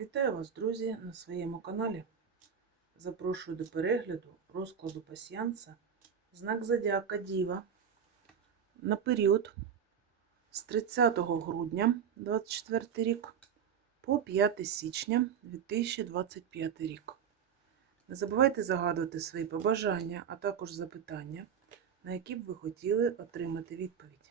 Вітаю вас, друзі, на своєму каналі. Запрошую до перегляду розкладу пасіянса знак Зодіака Діва на період з 30 грудня 24 рік по 5 січня 2025 рік. Не забувайте загадувати свої побажання, а також запитання, на які б ви хотіли отримати відповідь.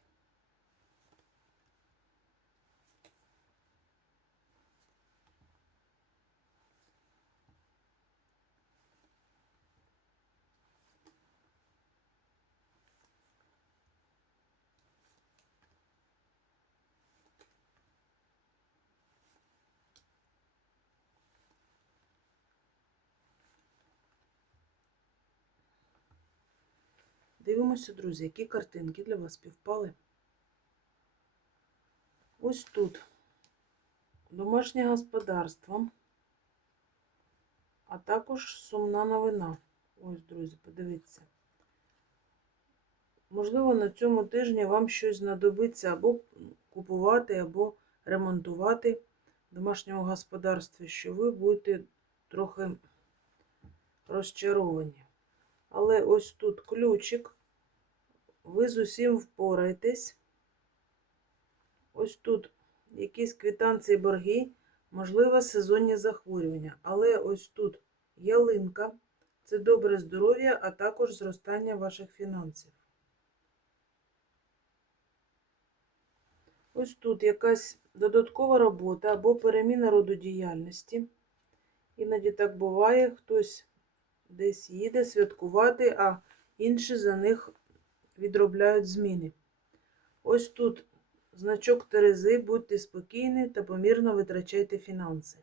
Дивимося, друзі, які картинки для вас співпали. Ось тут домашнє господарство, а також сумна новина. Ось, друзі, подивіться. Можливо, на цьому тижні вам щось знадобиться або купувати, або ремонтувати в домашньому господарстві, що ви будете трохи розчаровані. Але ось тут ключик. Ви з усім впораєтесь. Ось тут якісь квитанції борги, можливо, сезонні захворювання. Але ось тут ялинка це добре здоров'я, а також зростання ваших фінансів. Ось тут якась додаткова робота або переміна роду діяльності. Іноді так буває, хтось десь їде святкувати, а інші за них відробляють зміни. Ось тут значок Терези, будьте спокійні та помірно витрачайте фінанси.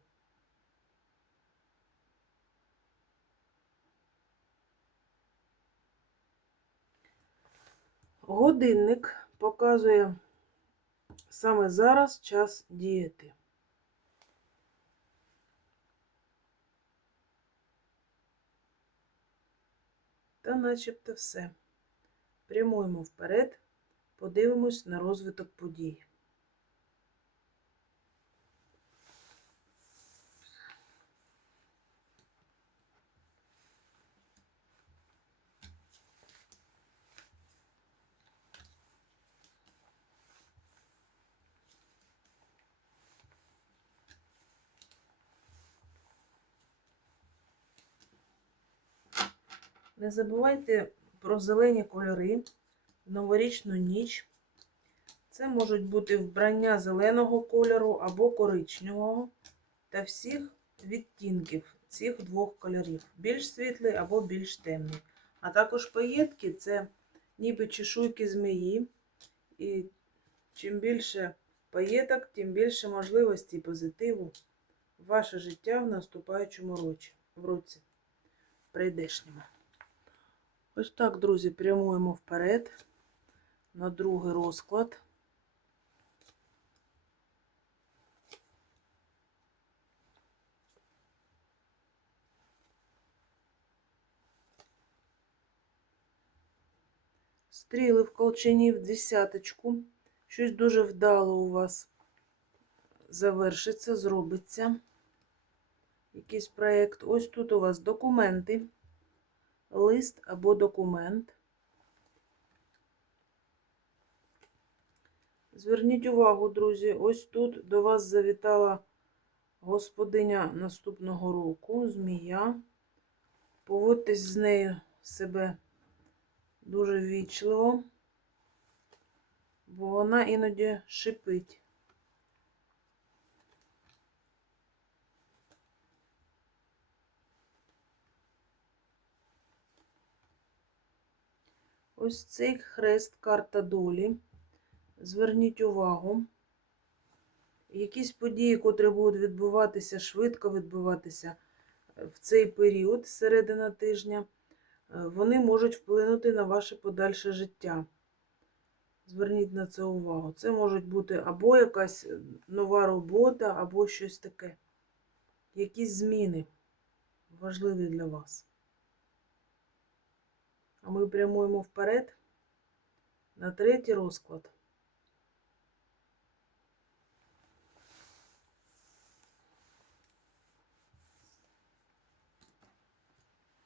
Годинник показує саме зараз час діяти. Та начебто все. Прямуємо вперед, подивимось на розвиток подій. Не забувайте про зелені кольори новорічну ніч. Це можуть бути вбрання зеленого кольору або коричневого та всіх відтінків цих двох кольорів. Більш світлий або більш темний. А також паєтки це ніби чешуйки змії. І чим більше паєток, тим більше можливостей позитиву в ваше життя в наступаючому році, в році прийдешньому. Ось так, друзі, прямуємо вперед на другий розклад. Стріли в колчані в десяточку. Щось дуже вдало у вас завершиться, зробиться. Якийсь проєкт. Ось тут у вас документи лист або документ. Зверніть увагу, друзі, ось тут до вас завітала господиня наступного року, змія. Поводьтесь з нею себе дуже ввічливо, бо вона іноді шипить. Ось цей хрест, карта долі. Зверніть увагу. Якісь події, котрі будуть відбуватися, швидко відбуватися в цей період, середина тижня, вони можуть вплинути на ваше подальше життя. Зверніть на це увагу. Це можуть бути або якась нова робота, або щось таке. Якісь зміни важливі для вас а ми прямуємо вперед на третій розклад.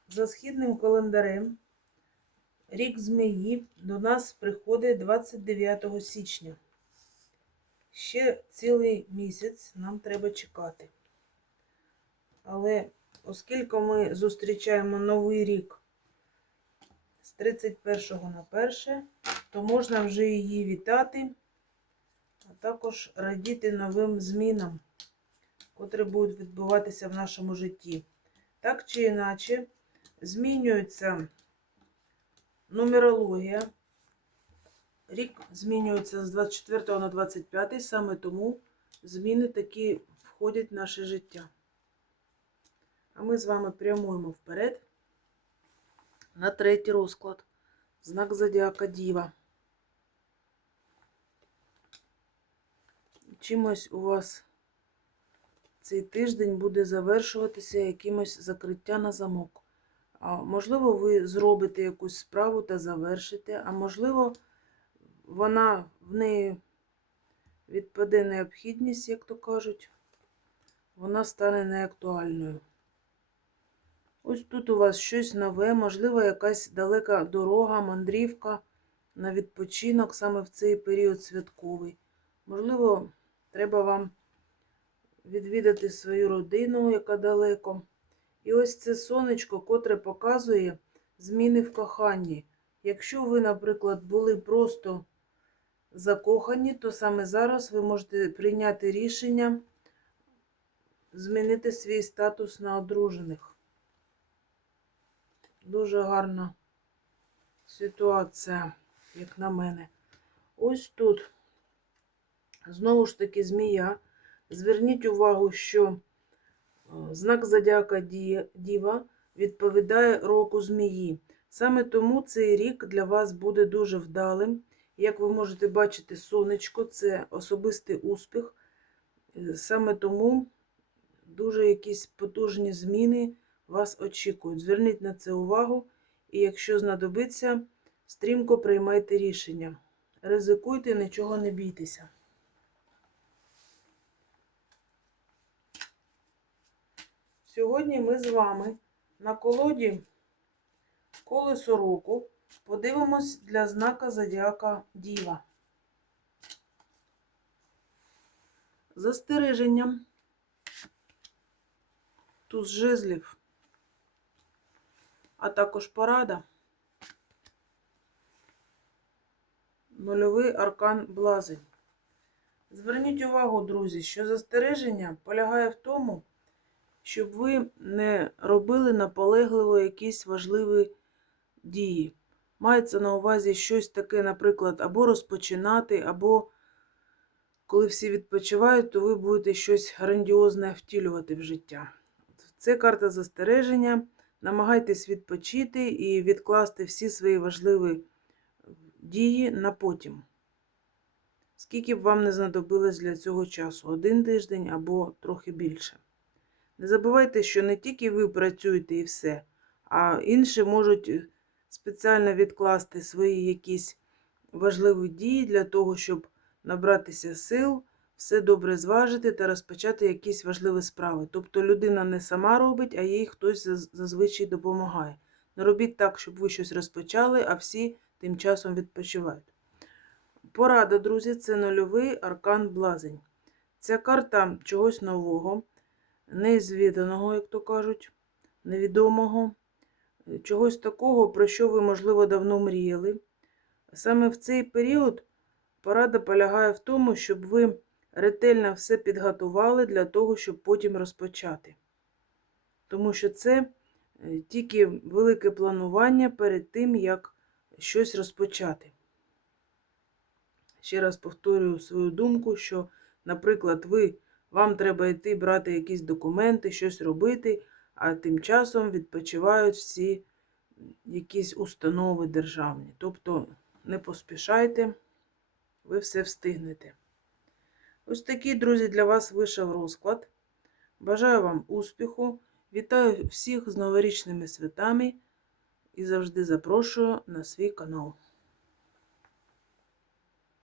За східним календарем рік змії до нас приходить 29 січня. Ще цілий місяць нам треба чекати. Але оскільки ми зустрічаємо новий рік з 31 на 1, то можна вже її вітати, а також радіти новим змінам, котрі будуть відбуватися в нашому житті. Так чи іначе, змінюється нумерологія. Рік змінюється з 24 на 25, саме тому зміни такі входять в наше життя. А ми з вами прямуємо вперед на третій розклад. Знак Зодіака Діва. Чимось у вас цей тиждень буде завершуватися якимось закриття на замок. Можливо, ви зробите якусь справу та завершите, а можливо, вона в неї відпаде необхідність, як то кажуть, вона стане неактуальною. Ось тут у вас щось нове, можливо, якась далека дорога, мандрівка на відпочинок саме в цей період святковий. Можливо, треба вам відвідати свою родину, яка далеко. І ось це сонечко, котре показує зміни в коханні. Якщо ви, наприклад, були просто закохані, то саме зараз ви можете прийняти рішення змінити свій статус на одружених. Дуже гарна ситуація, як на мене. Ось тут, знову ж таки, змія. Зверніть увагу, що е, знак Зодіака Діва відповідає року змії. Саме тому цей рік для вас буде дуже вдалим. Як ви можете бачити, сонечко це особистий успіх. Е, Саме тому дуже якісь потужні зміни вас очікують. Зверніть на це увагу, і якщо знадобиться, стрімко приймайте рішення. Ризикуйте, нічого не бійтеся. Сьогодні ми з вами на колоді колесо року подивимось для знака Зодіака Діва. Застереженням. Туз жезлів, а також порада. Нульовий аркан блазень. Зверніть увагу, друзі, що застереження полягає в тому, щоб ви не робили наполегливо якісь важливі дії. Мається на увазі щось таке, наприклад, або розпочинати, або коли всі відпочивають, то ви будете щось грандіозне втілювати в життя. Це карта застереження. Намагайтесь відпочити і відкласти всі свої важливі дії на потім. Скільки б вам не знадобилось для цього часу? Один тиждень або трохи більше. Не забувайте, що не тільки ви працюєте і все, а інші можуть спеціально відкласти свої якісь важливі дії для того, щоб набратися сил, все добре зважити та розпочати якісь важливі справи. Тобто людина не сама робить, а їй хтось зазвичай допомагає. Не робіть так, щоб ви щось розпочали, а всі тим часом відпочивають. Порада, друзі, це нульовий аркан блазень. Ця карта чогось нового, незвіданого, як то кажуть, невідомого, чогось такого, про що ви, можливо, давно мріяли. Саме в цей період порада полягає в тому, щоб ви ретельно все підготували для того, щоб потім розпочати. Тому що це е, тільки велике планування перед тим, як щось розпочати. Ще раз повторюю свою думку, що, наприклад, ви, вам треба йти брати якісь документи, щось робити, а тим часом відпочивають всі якісь установи державні. Тобто не поспішайте, ви все встигнете. Ось такий, друзі, для вас вийшов розклад. Бажаю вам успіху. Вітаю всіх з новорічними святами і завжди запрошую на свій канал.